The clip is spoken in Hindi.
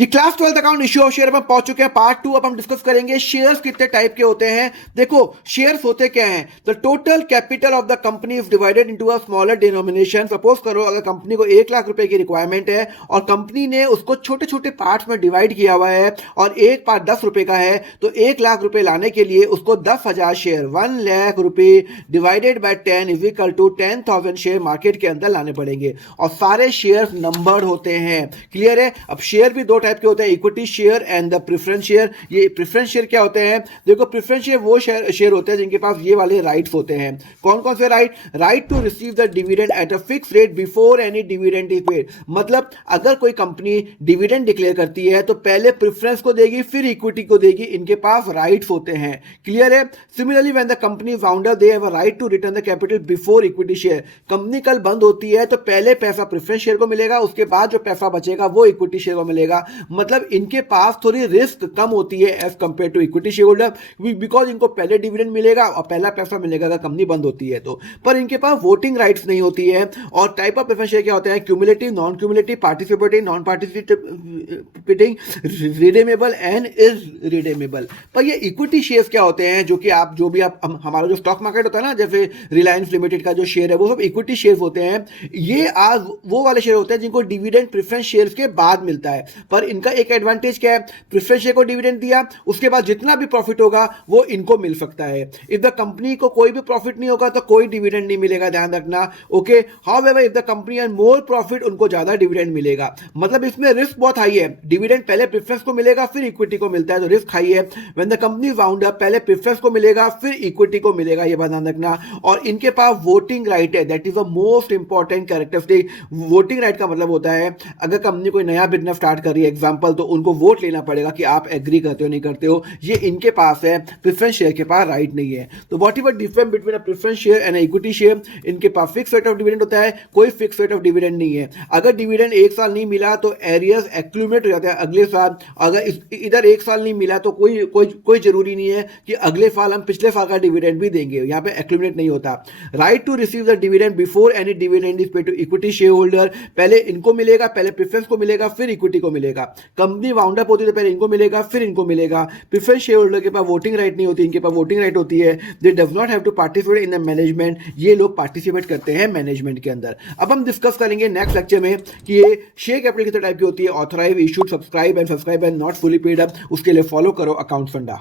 ये class 12 account issue of share में पहुंच चुके हैं। पार्ट 2 अब हम डिस्कस करेंगे शेयर्स कितने टाइप के होते हैं। देखो शेयर्स होते क्या हैं। The total capital of the company is divided into a smaller denomination. Suppose करो अगर कंपनी को 1 लाख रुपए की रिक्वायरमेंट है और कंपनी ने उसको छोटे छोटे पार्ट्स में डिवाइड किया हुआ है और एक पार्ट 10 रुपए का है, तो 1 लाख रुपए लाने के लिए उसको 10,000 शेयर 1 लाख रुपए divided by 10 is equal to 10,000 share market के अंदर लाने पड़ेंगे और सारे शेयर नंबर्ड होते हैं। क्लियर है। अब शेयर भी दो टाइप के होते हैं, equity share and the preference share. ये प्रेफरेंस शेयर क्या होते हैं? देखो प्रेफरेंस शेयर वो शेयर होते हैं जिनके पास ये वाले राइट्स होते हैं। कौन कौन से right to receive the dividend at a fix rate before any dividend is paid. मतलब अगर कोई कंपनी डिविडेंड डिक्लेयर करती है तो पहले प्रेफरेंस को देगी फिर इक्विटी को देगी। इनके पास राइट्स होते हैं। क्लियर है। Similarly when the company founder they have a right to return the capital before equity share. Company कल बंद होती है तो पहले पैसा प्रेफरेंस शेयर को मिलेगा, उसके बाद जो पैसा बचेगा वो इक्विटी शेयर को मिलेगा। मतलब इनके पास थोड़ी रिस्क कम होती है as compare to equity share holder, because इनको पहले डिविडेंड मिलेगा और पहला पैसा मिलेगा अगर कंपनी बंद होती है तो। पर इनके पास वोटिंग राइट्स नहीं होती है। और टाइप ऑफ प्रेफरेंस शेयर क्या होता है? Cumulative, non cumulative, participating, non participating, redeemable and irredeemable. पर ये इक्विटी शेयर्स क्या होते हैं जो कि आप हमारा जो स्टॉक मार्केट होता है ना, जैसे रिलायंस लिमिटेड का जो शेयर है वो सब इक्विटी शेयर होते हैं। ये आज वो वाले शेयर होते हैं जिनको डिविडेंड प्रेफरेंस शेयर्स के बाद मिलता है। पर इनका एक एडवांटेज क्या है? प्रेफरेंस शेयर को डिविडेंड दिया, उसके बाद जितना भी प्रॉफिट होगा वो इनको मिल सकता है। इफ द कंपनी को कोई भी प्रॉफिट नहीं होगा तो कोई डिविडेंड नहीं मिलेगा, ध्यान रखना। Okay. However if the company earn more profit, उनको ज्यादा डिविडेंड मिलेगा। मतलब इसमें रिस्क बहुत हाई है। डिविडेंड पहले प्रेफरेंस को मिलेगा फिर इक्विटी को मिलता है तो रिस्क हाई है। When the company found up, पहले प्रेफरेंस को मिलेगा फिर इक्विटी को मिलेगा, ये बात ध्यान रखना। और इनके पास वोटिंग राइट है, that is the most important characteristic. Voting right का मतलब होता है अगर कंपनी कोई नया बिजनेस स्टार्ट कर रही है एग्जांपल, तो उनको वोट लेना पड़ेगा कि आप एग्री करते हो नहीं करते हो। ये इनके पास है, प्रेफरेंस शेयर के पास राइट नहीं है। तो what is the difference between a preference share and equity share? इनके पास फिक्स रेट ऑफ डिविडेंड होता है, कोई फिक्स रेट ऑफ डिविडेंड नहीं है। अगर डिविडेंड एक साल नहीं मिला तो एरियर्स एक्यूमुलेट हो जाते हैं अगले साल। अगर इधर एक साल नहीं मिला तो कोई जरूरी नहीं है कि अगले साल हम पिछले साल का डिविडेंड भी देंगे, यहाँ पे एक्यूमुलेट नहीं होता। Right to receive the dividend before any dividend is paid to equity share holder. पहले इनको मिलेगा, पहले प्रेफरेंस को मिलेगा फिर इक्विटी को मिलेगा। कंपनी वाउंड अप होती है तो पहले इनको मिलेगा फिर इनको मिलेगा। प्रेफरेंस शेयर होल्डर के पास वोटिंग राइट नहीं होती, इनके पास वोटिंग राइट होती है। They does not have to participate in the management. ये लोग पार्टिसिपेट करते हैं मैनेजमेंट के अंदर। अब हम डिस्कस करेंगे नेक्स्ट लेक्चर में कि ये शेयर कैपिटल कितने टाइप की होती है। Authorise, issued, subscribe and not fully paid up. उसके लिए फॉलो करो अकाउंट फंडा।